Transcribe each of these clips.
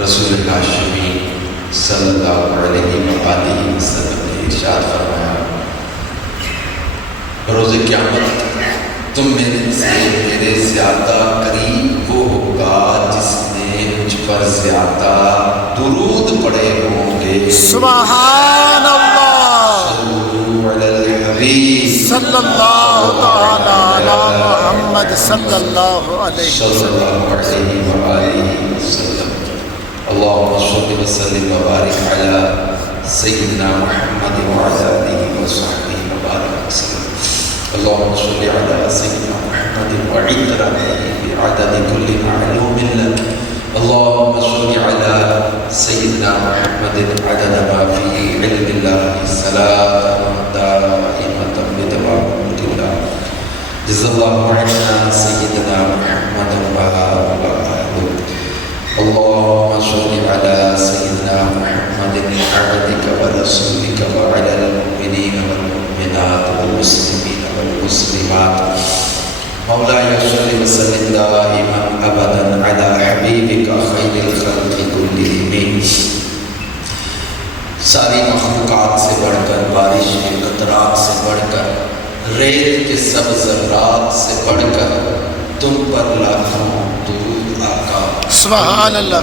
رسول ہاشمی صلی اللہ علیہ وآلہ وسلم نے ارشاد فرمایا، روز قیامت تم میرے سے میرے زیادہ قریب وہ ہوگا جس نے مجھ پر زیادہ درود پڑے ہوں گے۔ سبحان اللہ، صلو علی الحبیب صلی اللہ تعالی علی محمد صلی اللہ علیہ صلی وسلم۔ اللہ علیہ وآلہ وسلم۔ اللہم صل وسلم وبارک علی سیدنا محمد وعلی آلہ وصحبہ وبارک وسلم۔ اللہم صل علی سیدنا محمد وعد علیہ بعدد کل معلوم لک۔ اللہم صل علی سیدنا محمد عدد ما فی علم اللہ صلاة دائمة بدوام ملک اللہ۔ جزا اللہ عنا سیدنا محمد وآلہ۔ اللهم صل على سيدنا محمد عبدك ورسولك وعلى المؤمنين والمؤمنات والمسلمين والمسلمات مولاي صل وسلم دائما ابدا على حبيبك خير الخلق كلهم۔ ساری مخلوقات سے بڑھ کر، بارش کے قطرات سے بڑھ کر، ریت کے سب ذرات سے بڑھ کر تم پر لاکھوں درود آقا۔ سبحان اللہ،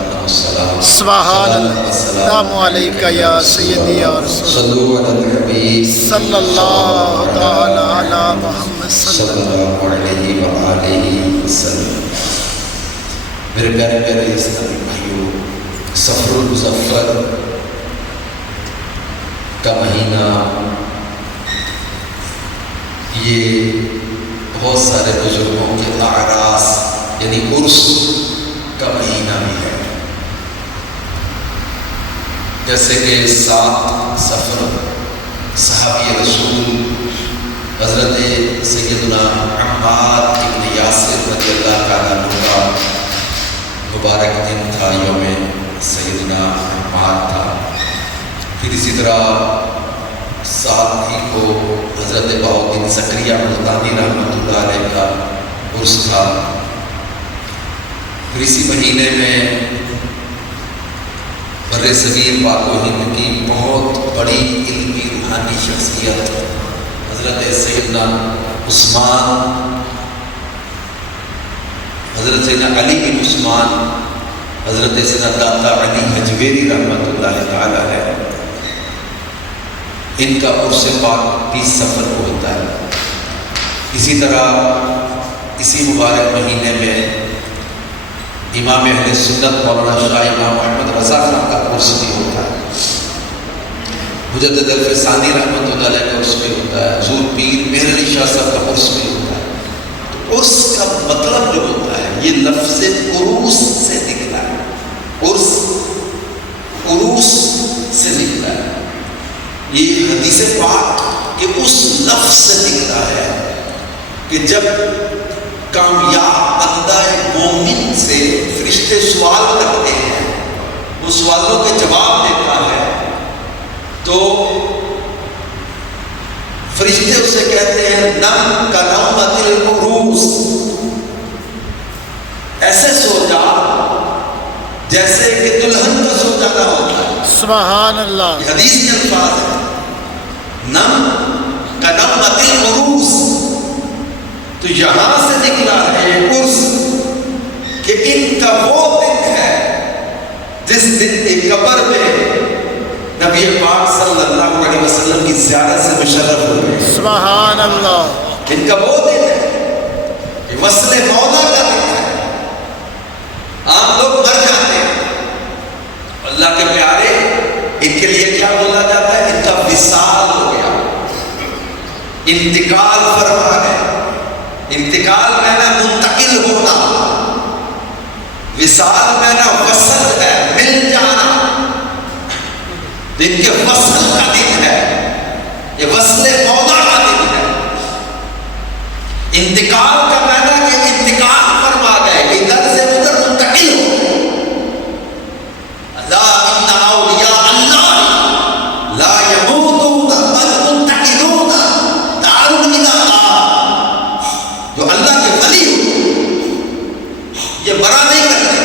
سبحان اللہ، السلام علیکہ یا سیدی یا رسول صلو علی الحبیب صلی اللہ تعالی علی محمد صلی صلی اللہ علیہ وآلہ وسلم۔ میرے پیارے پیارے اسلامی بھائیوں، سفر المظفر کا مہینہ یہ بہت سارے بزرگوں کے اعراس یعنی عرس کا مہینہ بھی ہے، جیسے کہ 7 صفر صحابی رسول حضرت سیدنا عمار ابن یاسر رضی اللہ تعالیٰ عنہ کا مبارک دن تھا، یوم سیدنا عمار تھا۔ پھر اسی طرح 7 ہی کو حضرت بہاؤالدین زکریا ملتانی رحمۃ اللہ علیہ کا عرس تھا۔ پھر اسی مہینے میں بر صغیر پاک و ہند کی بہت بڑی علمی روحانی شخصیت حضرت سیدنا عثمان، حضرت سیدنا علی بن عثمان، حضرت سیدنا داتا علی حجویری رحمۃ اللہ تعالی علیہ، ان کا عرس پاک 30 صفر کو ہوتا ہے۔ اسی طرح اسی مبارک مہینے میں امام اہل سنت مولانا شاہ امام محمد رضا خان کا عرس بھی ہوتا ہے، مجدد الفسانی رحمۃ اللہ علیہ کا عرس بھی ہوتا ہے، حضور پیر مہر علی شاہ صاحب کا عرس بھی ہوتا ہے۔ تو عرس کا مطلب جو ہوتا ہے یہ لفظ عروس سے نکلا ہے، عرس عروس سے نکلا ہے۔ یہ حدیث پاک یہ اس لفظ سے نکلا ہے کہ جب کامیاب بندہ مومن سے فرشتے سوال کرتے ہیں، وہ سوالوں کے جواب دیتا ہے، تو فرشتے اسے کہتے ہیں نم کا نومۃ العروس، ایسے سو جا جیسے کہ دلہن کا سو جانا ہوتا ہے۔ سبحان اللہ، یہ حدیث کے الفاظ ہیں، نم کا نومۃ العروس۔ تو یہاں سے نکلا ہے عرس کہ ان کا وہ دن ہے جس دن ایک قبر میں نبی پاک صلی اللہ علیہ وسلم کی زیارت سے مشرف ہوئے۔ سبحان اللہ، ان کا وہ دن ہے کہ وصل مولا کا دن ہے۔ عام لوگ مر جاتے ہیں، اللہ کے پیارے ان کے لیے کیا بولا جاتا ہے؟ ان کا وصال ہو گیا، انتقال فرما ہے۔ انتقال مینا منتقل ہونا، وصال مینا وصل ہے، مل جانا۔ ان کے وصل کا دن ہے، یہ وصل مولا کا دن ہے۔ انتقال کا مینا کہ انتقال فرما گئے، ادھر سے ادھر منتقل ہو گئے۔ اللہ ان اولیاء اللہ لا یموتون بل منتقلون دار الہ، جو اللہ کے ولی ہو یہ مرا نہیں کرتے،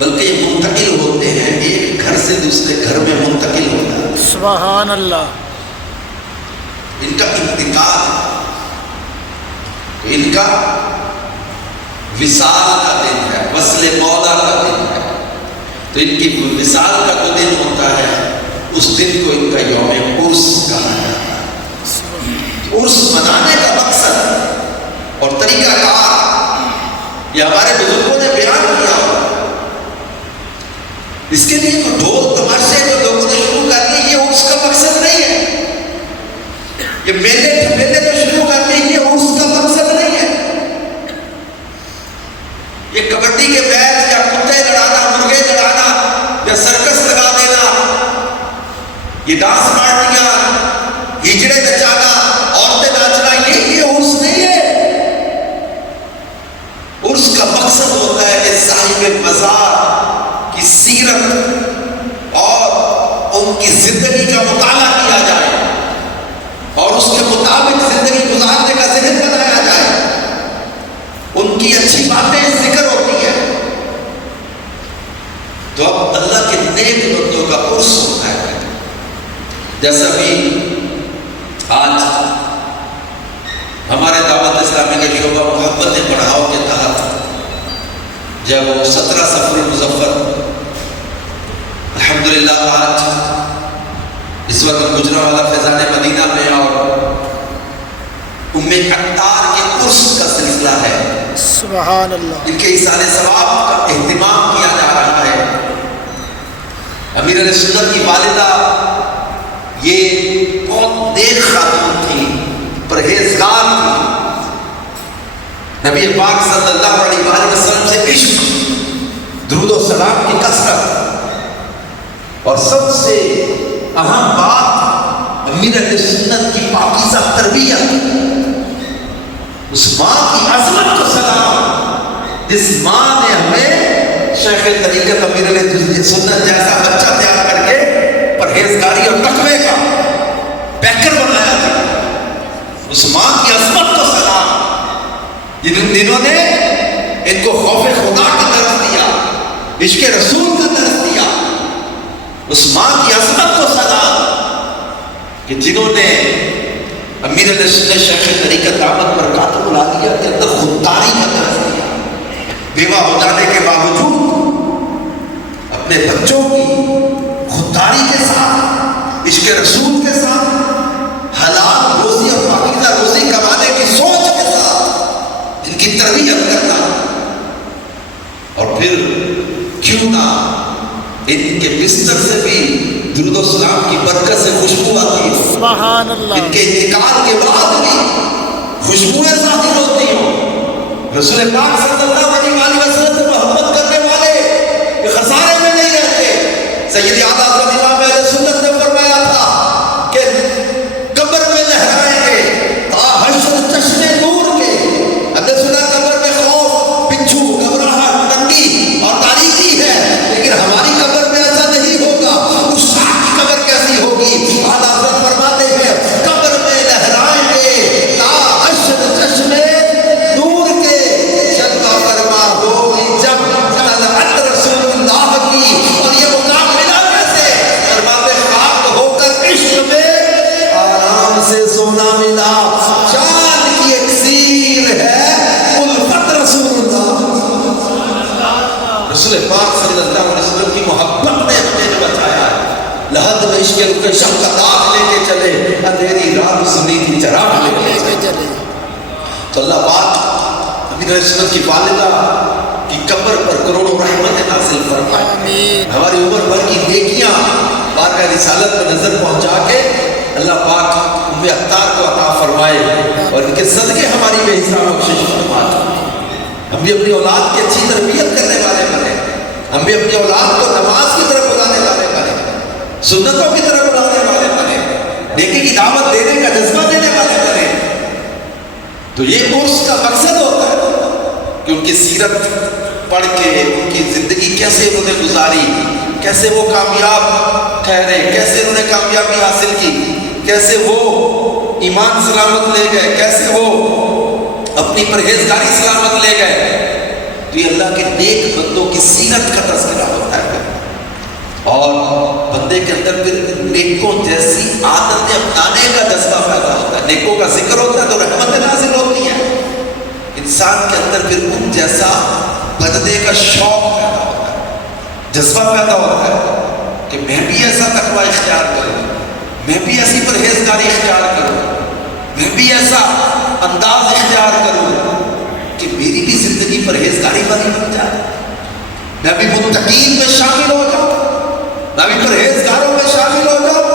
بلکہ یہ منتقل ہوتے ہیں، ایک گھر سے دوسرے گھر میں منتقل ہوتا ہے، سبحان اللہ. ان کا انتقال ہے. تو ان کا وصال کا دن ہے، وصل مولا کا دن ہے. تو ان کی وصال کا جو دن ہوتا ہے اس دن کو ان کا یوم عرس کہا جاتا ہے. عرس منانے کا مقصد اور طریقہ کار یہ ہمارے بزرگوں نے بیان کیا ہوا. اس کے لیے تو ڈھول تماشے جو لوگوں نے شروع کر دی، یہ عرس کا مقصد نہیں ہے. یہ میلے تو شروع کر دی، یہ عرس کا مقصد نہیں ہے. یہ کبڈی کے میچ یا کتے لڑانا، مرغے لڑانا یا سرکس لگا دینا، یہ ڈانس پارٹیاں، ہجڑے نچانا، عورتیں ناچنا، یہ عرس نہیں ہے. عرس کا مقصد ہوتا ہے کہ صاحب مزار کی سیرت اور ان کی زندگی کا مطالعہ کیا جائے اور اس کے مطابق زندگی گزارنے کا ذہن بنایا جائے. ان کی اچھی باتیں ذکر ہوتی ہیں. تو اب اللہ کے نیک بندوں کا عرس ہوتا ہے. جیسا بھی آج ہمارے دعوت اسلامی کے شعبہ محبت پڑھاؤ کے تحت جب 17 صفر المظفر الحمدللہ آج اس وقت گجرانوالہ فیضان مدینہ میں اور ام عطار کے عرس کا سلسلہ ہے. سبحان اللہ. ان کے ایصال ثواب کا اہتمام کیا جا رہا ہے. امیر علیہ سنت کی والدہ یہ بہت نیک خاتون تھی، پرہیزگار تھی. نبی پاک صلی اللہ علیہ وآلہ وسلم سے عشق، درود و سلام کی کثرت، اور سب سے اہم بات امیر علیہ سنت کی پاکیزہ تربیت. اس ماں کی عظمت کو سلام، جس ماں نے ہمیں شیخ طریقت امیر علیہ سنت جیسا بچہ تیار کر کے پرہیزگاری اور تقوی کا پیکر بنایا تھا. اس ماں کی عظمت کو سلام، جنہوں نے ان کو خوف خدا کا درس دیا، عشق رسول کا درس دیا. اس ماں کی عظمت کو سلام کہ جنہوں نے امیر علیہ سنت شیخ طریقت دعوت برکاتہ العالیہ کے اندر خودداری کا درس دیا. بیوہ ہو جانے کے باوجود اپنے بچوں کی خودداری کے ساتھ، عشق رسول کے ساتھ، حلال روزی اور پاکیزہ روزی کمانے کی سوچ کے ساتھ ان کی تربیت کرنا. اور پھر کیوں نہ ان کے بستر سے بھی درود و سلام کی برکت سے خوشبو آتی ہے. سبحان اللہ. ان کے انتقال کے بعد بھی خوشبوئیں ظاہر ہوتی ہوں. رسول پاک صلی اللہ علیہ وسلم سے محبت کرنے والے یہ خسارے میں نہیں رہتے. سید اعلیٰ حضرت امام اہل سنت نے فرمایا تھا کہ قبر میں لہرائیں گے تا حشر چشمے نور کے. ہم نے سنا قبر میں خوف، بچھو، گھبراہٹ، تنگی اور تاریکی ہے، لیکن ہماری قبر میں ایسا نہیں ہوگا. اس شاہ کی قبر کیسی ہوگی؟ اعلیٰ حضرت فرماتے ہیں قبر میں لہرائیں گے تا حشر چشمے نور کے. جلوہ فرما ہوگی جب طلعت رسول اللہ کی. اور یہ مقام ملا کیسے؟ فرماتے خاک ہو کر عشق میں آرام سے سونا ملا. چاند کی اکسیر ہے الفت رسول اللہ. رسول پاک صلی اللہ علیہ وسلم کی محبت نے ہمیں جو بچایا ہے. لحد میں عشق کے شب کا داغ لے کے چلے، اندھیری رات سنی کی چراغ لے کے چلے. تو اللہ پاک امیر علیہ سنت کی والدہ کی قبر پر کروڑوں رحمت نازل فرمائے. آمین. ہماری عمر بھر کی نیکیاں بارگاہ رسالت پر نظر پہنچا کے اللہ پاک ام عطار کو عطا فرمائے اور ان کے صدقے ہماری بے حساب بخشش فرمائے. ہم بھی اپنی اولاد کی اچھی تربیت کرنے والے بنے. ہم بھی اپنی اولاد کو نماز کی طرف بلانے والے بنے، سنتوں کی طرف بلانے والے بنے، نیکی کی دعوت دینے کا جذبہ دینے والے بنے. تو یہ عرس کا مقصد ہوتا ہے کہ ان کی سیرت پڑھ کے ان کی زندگی کیسے انہوں نے گزاری، کیسے وہ کامیاب ٹھہرے، کیسے انہوں نے کامیابی حاصل کی، کیسے وہ ایمان سلامت لے گئے، کیسے وہ اپنی پرہیزگاری سلامت لے گئے. تو یہ اللہ کے نیک بندوں کی سیرت کا تذکرہ رہا ہوتا ہے اور بندے کے اندر پھر نیکوں جیسی عادتیں اپنانے کا جذبہ پیدا ہوتا ہے. نیکوں کا ذکر ہوتا ہے تو رحمتیں نازل ہوتی ہیں. انسان کے اندر پھر ان جیسا بننے کا شوق پیدا ہوتا ہے, جذبہ پیدا ہوتا ہے کہ میں بھی ایسا تقوی اختیار کروں, میں بھی ایسی پرہیزگاری اختیار کروں, میں بھی ایسا انداز اختیار کروں کہ میری بھی زندگی پرہیزگاری والی بن جائے, میں بھی متقین میں شامل ہو جاؤں, میں بھی پرہیزگاروں میں شامل ہو جاؤں.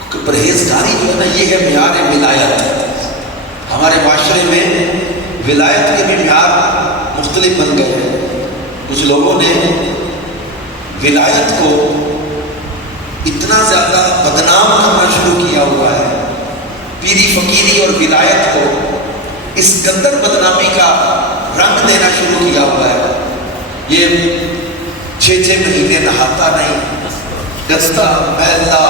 کیونکہ پرہیزگاری جو ہے نا یہ ہے معیار ولایت. ہمارے معاشرے میں ولایت کے بھی معیار مختلف بن گئے ہیں. کچھ لوگوں نے ولایت کو اتنا زیادہ بدنام کرنا شروع کیا ہوا ہے, پیری فقیری اور ولایت کو اس قدر بدنامی کا رنگ دینا شروع کیا ہوا ہے. یہ 6 مہینے نہاتا نہیں, گستا میلتا,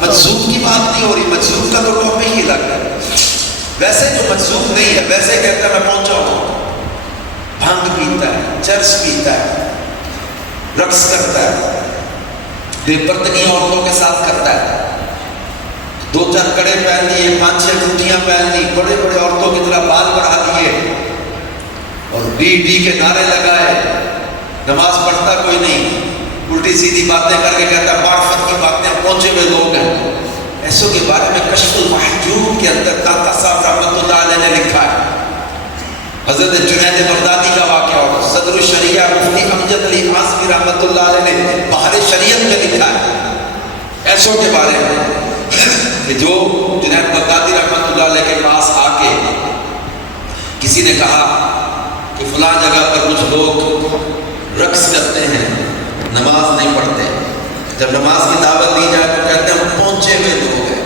مجذوب کی بات نہیں ہو رہی, مجذوب کا تو ٹاپک ہی الگ ہے. ویسے جو مجذوب نہیں ہے ویسے کہتا ہے میں پہنچا ہوں, بھنگ پیتا ہے, چرس پیتا ہے, رقص کرتا ہے, بے پردگی عورتوں کے ساتھ کرتا ہے, 2-4 کڑے پہن لیے, 5-6 ٹوٹیاں پہن لی, بڑے بڑے عورتوں کی طرح بال بڑھا دیے اور ڈی کے نعرے لگائے. نماز پڑھتا کوئی نہیں, الٹی سیدھی باتیں کر کے کہتا ہے معرفت کی باتیں, پہنچے ہوئے لوگ ہیں. ایسوں کے بارے میں کشف المحجوب کے اندر داتا صاحب رحمۃ اللہ علیہ نے لکھا ہے. حضرت جنید بغدادی کا واقعہ اور صدر الشریعہ مفتی امجد علی اعظمی رحمۃ اللہ علیہ نے بہار شریعت میں لکھا ہے ایسوں کے بارے میں کہ جو جنید بغدادی رحمۃ اللہ علیہ کے پاس آ کے کسی نے کہا کہ فلاں جگہ پر کچھ لوگ رقص کرتے ہیں, نماز نہیں پڑھتے. جب نماز کی دعوت دی جائے تو کہتے ہیں ہم پہنچے ہوئے لوگ ہیں,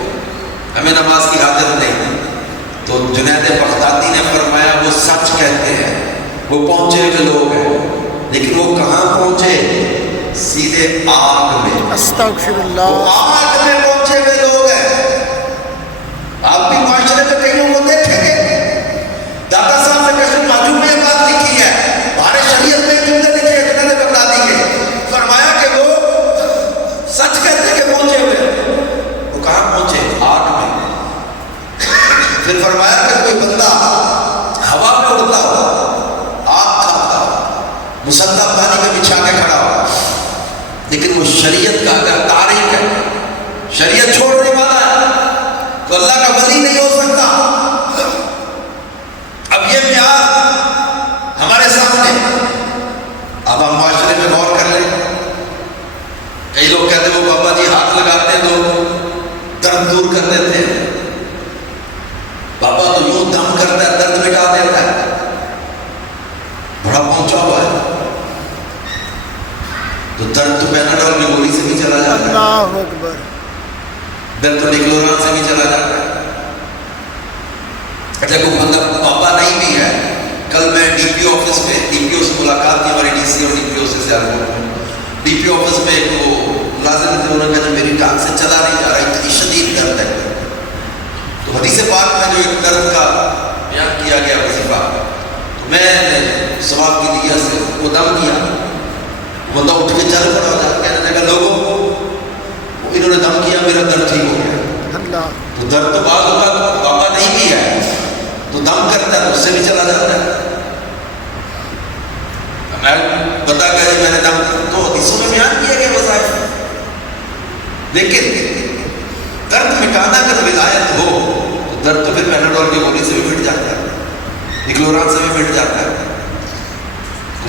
ہمیں نماز کی عادت نہیں. تو جنید بغدادی نے فرمایا وہ سچ کہتے ہیں, وہ پہنچے ہوئے لوگ ہیں, لیکن وہ کہاں پہنچے؟ سیدھے آگ میں. استغفر اللہ. وہ آگ میں پہنچے ہوئے لوگ ہیں. آپ بھی معاشرے میں کئی لوگوں کو دیکھیں گے. داتا صاحب نے کشف المحجوب میں یہ بات لکھی ہے, بہار شریعت میں جملے لکھے ہیں جنید بغدادی کے. فرمایا کہ وہ سچ کہتے ہیں کہ پہنچے ہوئے, وہ کہاں پہنچے؟ آگ میں. پھر فرمایا کہ کوئی بندہ ہوا میں اڑتا ہو, آگ کھاتا ہو, مسلح پانی میں بچھا کے کھڑا ہو, لیکن وہ شریعت کا اگر تاریخ ہے, شریعت چھوڑنے والا ہے, تو اللہ کا ولی نہیں ہو سکتا. اب یہ معیار ہمارے سامنے, اب ہم معاشرے میں غور کر لیں. کئی لوگ کہتے ہیں وہ بابا جی ہاتھ لگاتے ہیں تو درد دور کر دیتے ہیں, بابا تو یوں دم کرتا ہے درد مٹا دیتا ہے, بڑا پہنچا ہوا ہے. تو درد تو پیناڈول کی گولی سے بھی چلا جاتا ہے, اللہ اکبر. درد تو نکلوران سے بھی چلا جاتا ہے. اچھا کوئی بندہ بابا نہیں بھی ہے. کل میں ڈی پی آفس میں, ڈی پی او سے ملاقات کی, ہماری ڈی سی اور ڈی پی او سے زیادہ ڈی پی آفس میں وہ ملازم تھے, انہوں نے کہا میری ٹانگ سے چلا نہیں جا رہا, اتنی شدید درد ہے. تو حدیث پاک میں جو ایک درد کا بیان کیا گیا وظیفہ, تو میں نے ثواب کی نیت سے وہ دم کیا, بندہ اٹھ کے چل پڑا, کہنے لگا لوگوں انہوں نے دم کیا, میرا درد ٹھیک ہو گیا. تو درد تو بعد ہوگا, بابا نہیں بھی ہے تو دم کرتا ہے, اس سے بھی چلا جاتا ہے. میں بتا کر میں نے دم, تو حدیثوں میں بیان کیا گیا وظائف, لیکن درد مٹانا اگر ولایت ہو تو درد تو پھر پیناڈول کی گولی سے بھی مٹ جاتا ہے, نکلوران سے بھی مٹ جاتا ہے.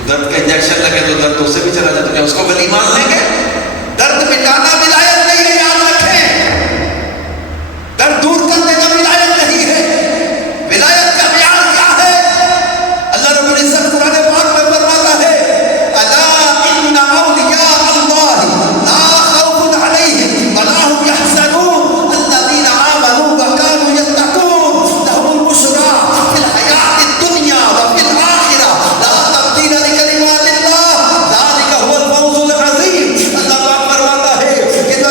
درد کا انجیکشن لگے تو درد اس سے بھی چلا جاتا ہے. اس کو ولی مان لیں گے؟ درد مٹانا ولایت نہیں ہے, یاد رکھیں. درد دور کرنے کا ولایت نہیں ہے. ولایت کا بیان کیا ہے؟ اللہ رب العزت قرآن پاک میں فرماتا ہے الا ان اولیاء اللہ لا خوف علیہم ولا هم يحزنون الذین آمنوا وكانوا يتقون لهم البشرى في الحیاة الدنیا وفي الآخرة لا تبدیل لکلمات اللہ ذلك هو الفوز العظیم. اللہ پاک فرماتا ہے کہ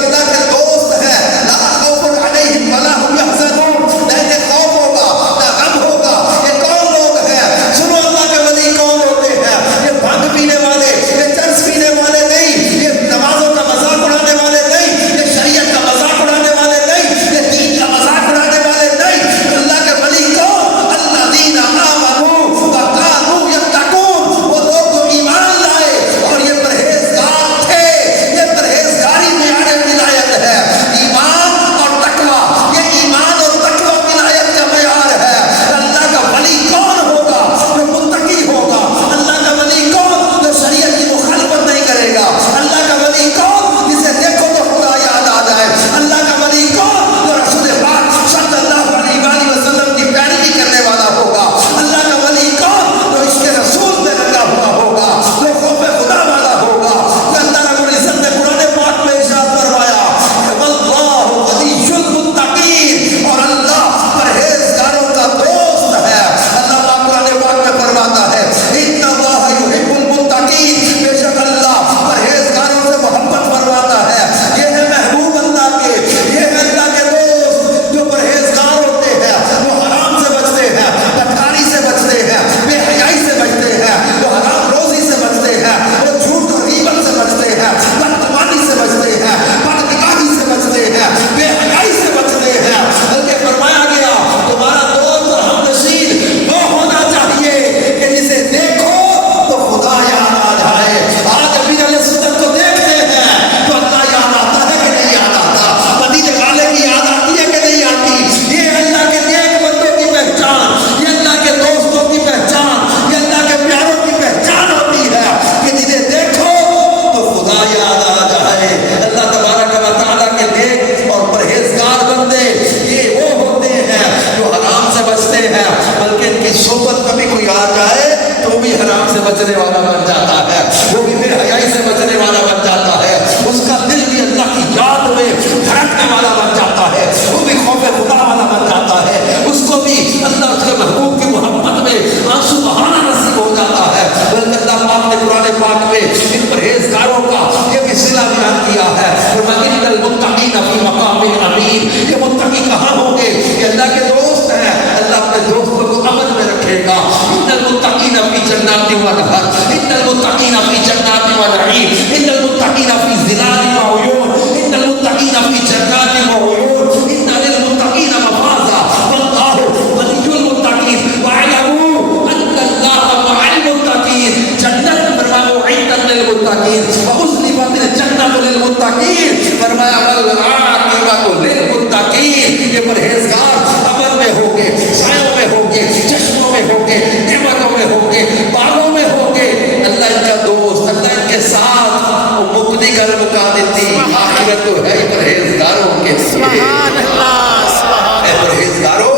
ونعیم، ان المتقین فی ظلال وعیون، ان المتقین فی جنات وعیون، ان للمتقین مفازا واللہ ولی المتقین واعلموا ان اللہ مع المتقین. جنت فرمایا اعدت للمتقین وازلفت الجنۃ للمتقین، فرمایا والعاقبۃ للمتقین. یہ پرہیزگار قبر میں ہوں گے، سایوں میں ہوں گے، چشموں میں ہوں گے، نعمتوں میں ہوں گے، بالوں میں ہوں گے. اللہ ان کا دوست، اللہ ان کے ساتھ. وہ مکتی کر مکا دیتی آخرت تو ہے ہی پرہیزگاروں کے. سبحان اللہ، سبحان اے پرہیزگاروں،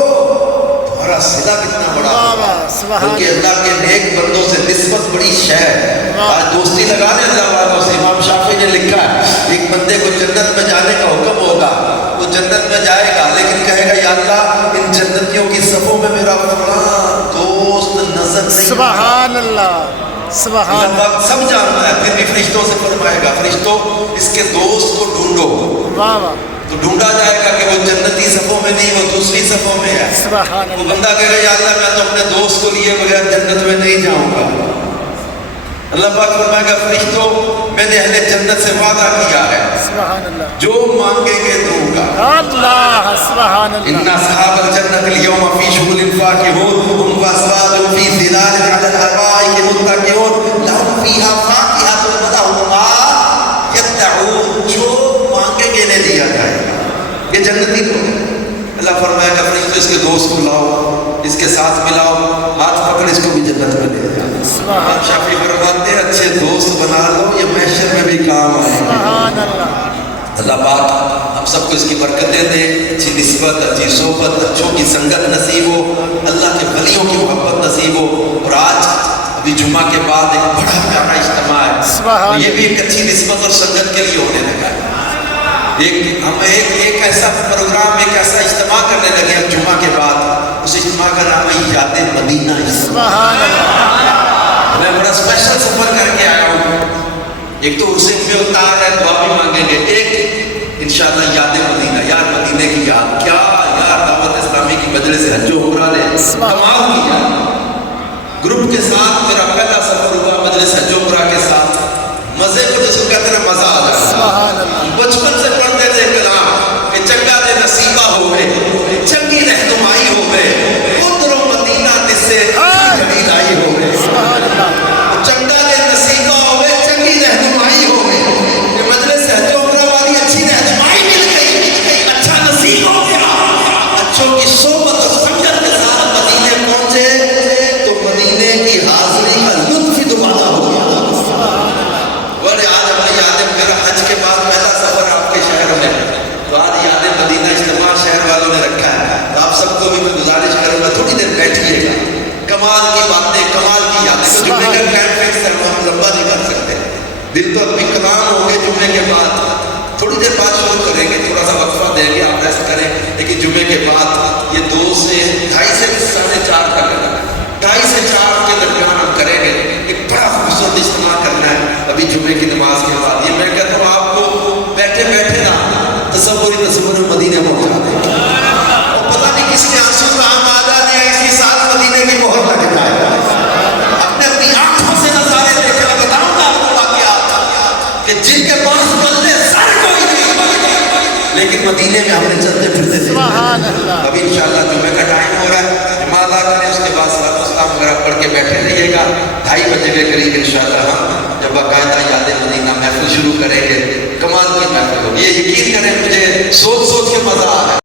تمہارا صلہ کتنا بڑا ہوگا، کیونکہ اللہ کے نیک بندوں سے نسبت بڑی شے ہے. آج دوستی لگا دیں اللہ والوں سے. امام شافعی نے لکھا ہے ایک بندے کو جنت میں جانے کا حکم ہوگا، وہ جنت میں جائے گا لیکن کہے گا یا اللہ ان جنتیوں کی صفوں میں میرا فلاں دوست نظر نہیں. سبحان اللہ، سبحان اللہ پاک سب جانتا ہے. پھر بھی فرشتوں سے فرمائے گا فرشتوں اس کے دوست کو ڈھونڈو. واہ واہ، تو ڈھونڈا جائے گا کہ وہ جنتی صفوں میں نہیں، وہ دوسری صفوں میں ہے. سبحان وہ اللہ. بندہ کہے گا یا اللہ میں تو اپنے دوست کو لیے بغیر جنت میں نہیں جاؤں گا. اللہ پاک فرمائے گا فرشتوں میں نے اہل جنت سے وعدہ کیا ہے سبحان اللہ، جو مانگیں گے دوں گا. اللہ، سبحان ان اللہ. اصحاب الجنت اليوم في شغل فاكهون هم وازواجهم في ظلال على الارائك متكئون لهم فيها فاكهة ولهم ما يدعون. جو مانگیں گے انہیں دیا جائے گا. یہ جنتی لوگ ہیں. اللہ فرمائے گا فرشتوں اس کے دوست کو لاؤ، اس کے ساتھ ملاؤ، ہاتھ پکڑ اس کو بھی جنت میں لے جاؤ. امام شافعی فرماتے ہیں اچھے دوست بنا لو یہ محشر میں بھی کام آئے. سبحان اللہ. اللہ پاک ہم سب کو اس کی برکتیں دے، اچھی نسبت، اچھی صحبت، اچھوں کی سنگت نصیب ہو، اللہ کے ولیوں کی محبت نصیب ہو. اور آج ابھی جمعہ کے بعد ایک بڑا پیارا اجتماع ہے، تو یہ بھی ایک اچھی نسبت اور سنگت کے لیے ہونے لگا ہے. ہم ایک ایسا پروگرام، ایک ایسا اجتماع کرنے لگے ہم جمعہ کے بعد. اس اجتماع کا نام ہے یاد مدینہ. سبحان اللہ. میں بڑا اسپیشل سفر کر کے آیا ہوں. ایک تو اسے میں اتار ہے، دعا بھی مانگیں گے. ایک انشاءاللہ یاد مدینہ، یار مدینے کی یاد. کیا یار دعوت اسلامی کی مجلس حج و عمرہ نے کمال کیا. گروپ کے ساتھ میرا پہلا سفر ہوا مجلس حج و عمرہ کے ساتھ. مزے کو جس کو کہتے ہیں مزہ آ جاتا. سبحان اللہ. بچپن سے پڑھتے تھے کلام کہ چنگا دے نصیبہ ہوئے، چنگی رہنمائی ہوئے، ادھر مدینہ جس سے جدید آئی ہوئے. سبحان اللہ. چنگا دے نصیبہ ہوئے، چنگی رہنمائی ہوئے. یہ مجلس حج و عمرہ والی اچھی رہنمائی مل گئی، اچھا نصیب ہو گیا. اچھوں کی صحبت اور سنگت کے ساتھ مدینے پہنچے تو مدینے کی حاضری کا لطف ہی دوبارہ ہو گیا. اور آج ہمیں یاد ہے میرا حج کے بعد پہلا سفر آپ کے شہر میں، تو آج یاد مدینہ اجتماع شہر والوں نے رکھا ہے. تو آپ سب کو بھی میں گزارش کروں گا تھوڑی دیر بیٹھیے گا. کمال کی باتیں، کمال کی یادیں. تو جمعے کا ٹائم فکس ہے، ہم لمبا نہیں کر سکتے. دل تو ابھی کلام ہوں گے جمعے کے بعد، تھوڑی دیر بعد شروع کریں گے، تھوڑا سا وقفہ دیں گے، آپ ریسٹ کریں. لیکن جمعے کے بعد یہ 2 سے 2:30 سے 4:30 کا کرنا ہے. 2:30 سے 4 کے درمیان ہم کریں گے. ایک بڑا خوبصورت اجتماع کرنا ہے ابھی جمعے کی نماز کے بعد. یہ میں کہتا ہوں آپ کو بیٹھے بیٹھے نا تصور مدینے پہنچا دیں. اور پتہ نہیں کس کے آنسو کا ہم آ جانے ہیں، اسی سال مدینے کی مہر لگ جائے. اپنے اپنی آنکھوں سے نظارے دیکھے. میں بتاؤں گا آپ کو واقعات کہ جن کے پاس بلے سر کوئی نہیں، لیکن مدینے میں ہم نے چلتے پھرتے تھے. ابھی انشاءاللہ جمعے کا ٹائم ہو رہا ہے، جمعہ ادا کریں، اس کے بعد صلاۃ السلام وغیرہ پڑھ کے بیٹھے رہیے گا. 2:30 بجے کے قریب انشاءاللہ ہم جب باقاعدہ یاد مدینہ محفل شروع کریں گے